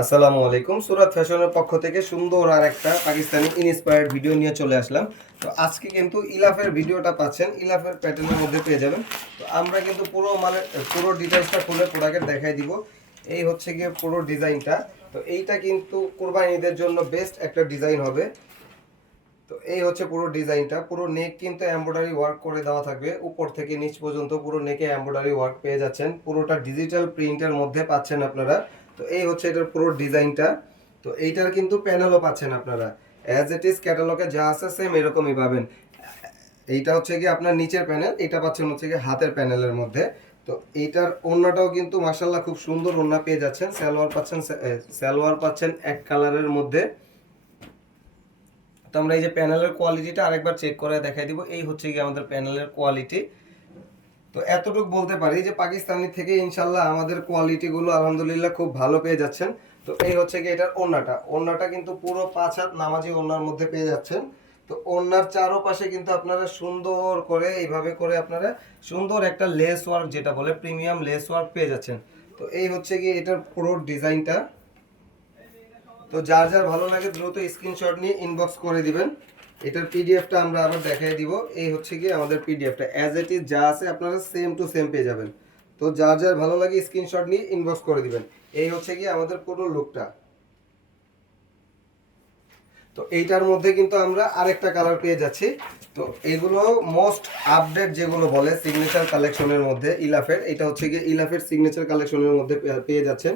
আসসালামু আলাইকুম। সুরাত ফ্যাশনের পক্ষ থেকে সুন্দর আর একটা পাকিস্তানি ইন্সপায়ার্ড ভিডিও নিয়ে চলে আসলাম। তো আজকে কিন্তু ইলাফের ভিডিওটা পাচ্ছেন, ইলাফের প্যাটার্নের মধ্যে পেয়ে যাবেন। তো আমরা কিন্তু পুরো ডিটেইলসটা খুলে প্রোডাক্টের দেখাই দিব। এই হচ্ছে গিয়ে পুরো ডিজাইনটা। তো এইটা কিন্তু কোরবানি ঈদের জন্য বেস্ট একটা ডিজাইন হবে। তো এই হচ্ছে পুরো ডিজাইনটা, পুরো নেক কিন্তু এমব্রয়ডারি ওয়ার্ক করে দেওয়া থাকবে, উপর থেকে নিচ পর্যন্ত পুরো নেকে এমব্রয়ডারি ওয়ার্ক পেয়ে যাচ্ছেন, পুরোটা ডিজিটাল প্রিন্টের মধ্যে পাচ্ছেন আপনারা। তো এই হচ্ছে এটার পুরো ডিজাইনটা। তো এইটার কিন্তু প্যানেলও পাচ্ছেন আপনারা, অ্যাজ ইট ইজ ক্যাটালগে যা আছে সেম এরকমই পাবেন। এইটা হচ্ছে কি আপনার নিচের প্যানেল, এটা পাচ্ছেন হচ্ছে কি হাতের প্যানেলের মধ্যে। তো এইটার ওড়নাটাও কিন্তু মাশাআল্লাহ খুব সুন্দর ওড়না পেয়ে যাচ্ছেন, সালোয়ার পাচ্ছেন এক কালারের মধ্যে। তো আমরা এই যে প্যানেলের কোয়ালিটিটা আরেকবার চেক করে দেখাই দিব। এই হচ্ছে কি আমাদের প্যানেলের কোয়ালিটি। তো এতটুকু বলতে পারি যে পাকিস্তানি থেকে ইনশাল্লাহ আমাদের কোয়ালিটিগুলো আলহামদুলিল্লাহ খুব ভালো পেয়ে যাচ্ছেন। তো এই হচ্ছে কি এটার ওড়নাটা কিন্তু পুরো 5 হাত নামাজি ওড়নার মধ্যে পেয়ে যাচ্ছেন। তো ওড়নার চারপাশে কিন্তু আপনারা সুন্দর করে এইভাবে করে আপনারা সুন্দর একটা লেস ওয়ার্ক, যেটা বলে প্রিমিয়াম লেস ওয়ার্ক পেয়ে যাচ্ছেন। তো এই হচ্ছে কি এটার পুরো ডিজাইনটা। তো যার যার ভালো লাগে দ্রুত স্ক্রিনশট নিয়ে ইনবক্স করে দিবেন। এটার পিডিএফটা আমরা আবার দেখাই দিব। এই হচ্ছে কি আমাদের পিডিএফটা, অ্যাজ ইট ইজ যা আছে আপনারা সেম টু সেম পেয়ে যাবেন। তো যার যার ভালো লাগে স্ক্রিনশট নিয়ে ইনবক্স করে দিবেন। এই হচ্ছে কি আমাদের পুরো লুকটা। তো এইটার মধ্যে কিন্তু আমরা আরেকটা কালার পেয়ে যাচ্ছি। তো এগুলো মোস্ট আপডেট যেগুলো বলে সিগনেচার কালেকশনের মধ্যে ইলাফের, এটা হচ্ছে গিয়ে ইলাফের সিগনেচার কালেকশনের মধ্যে পেয়ে যাচ্ছেন।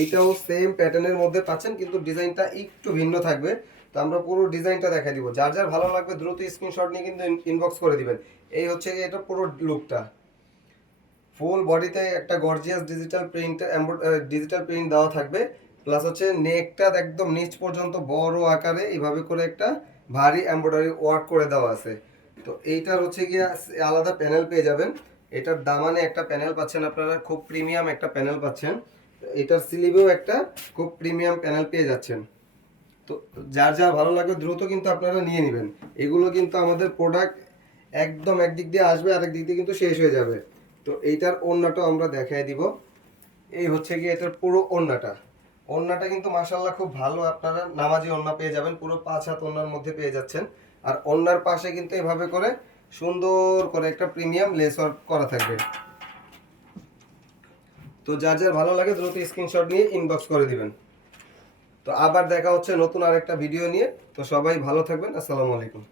এইটাও সেম প্যাটার্নের মধ্যে পাচ্ছেন, কিন্তু ডিজাইনটা একটু ভিন্ন থাকবে। তো আমরা পুরো ডিজাইনটা দেখা দিব, যার যার ভালো লাগবে দ্রুত স্ক্রিনশট নিয়ে কিন্তু ইনবক্স করে দিবেন। এই হচ্ছে গিয়ে এটা পুরো লুকটা, ফুল বডিতে একটা গর্জিয়াস ডিজিটাল প্রিন্ট দেওয়া থাকবে। প্লাস হচ্ছে নেকটা একদম নিচ পর্যন্ত বড় আকারে এইভাবে করে একটা ভারী এমব্রয়ডারি ওয়ার্ক করে দেওয়া আছে। তো এইটার হচ্ছে গিয়ে আলাদা প্যানেল পেয়ে যাবেন। এটার দামানে একটা প্যানেল পাচ্ছেন আপনারা, খুব প্রিমিয়াম একটা প্যানেল পাচ্ছেন। এটার স্লিভেও একটা খুব প্রিমিয়াম প্যানেল পেয়ে যাচ্ছেন। তো যার যার ভালো লাগবে দ্রুত কিন্তু আপনারা নিয়ে নেবেন। এগুলো কিন্তু আমাদের প্রোডাক্ট একদম একদিক দিয়ে আসবে, আরেক দিক দিয়ে কিন্তু শেষ হয়ে যাবে। তো এইটার ওড়নাটাও আমরা দেখাই দিব। এই হচ্ছে কি এটার পুরো ওড়নাটা কিন্তু মাশাআল্লাহ খুব ভালো, আপনারা নামাজি ওড়না পেয়ে যাবেন, পুরো 5 হাত ওড়নার মধ্যে পেয়ে যাচ্ছেন। আর ওড়নার পাশে কিন্তু এভাবে করে সুন্দর করে একটা প্রিমিয়াম লেস ওয়ার্ক করা থাকবে। তো যার যার ভালো লাগে দ্রুত স্ক্রিনশট নিয়ে ইনবক্স করে দিবেন। তো আবার দেখা হচ্ছে নতুন আরেকটা ভিডিও নিয়ে। তো সবাই ভালো থাকবেন। আসসালামু আলাইকুম।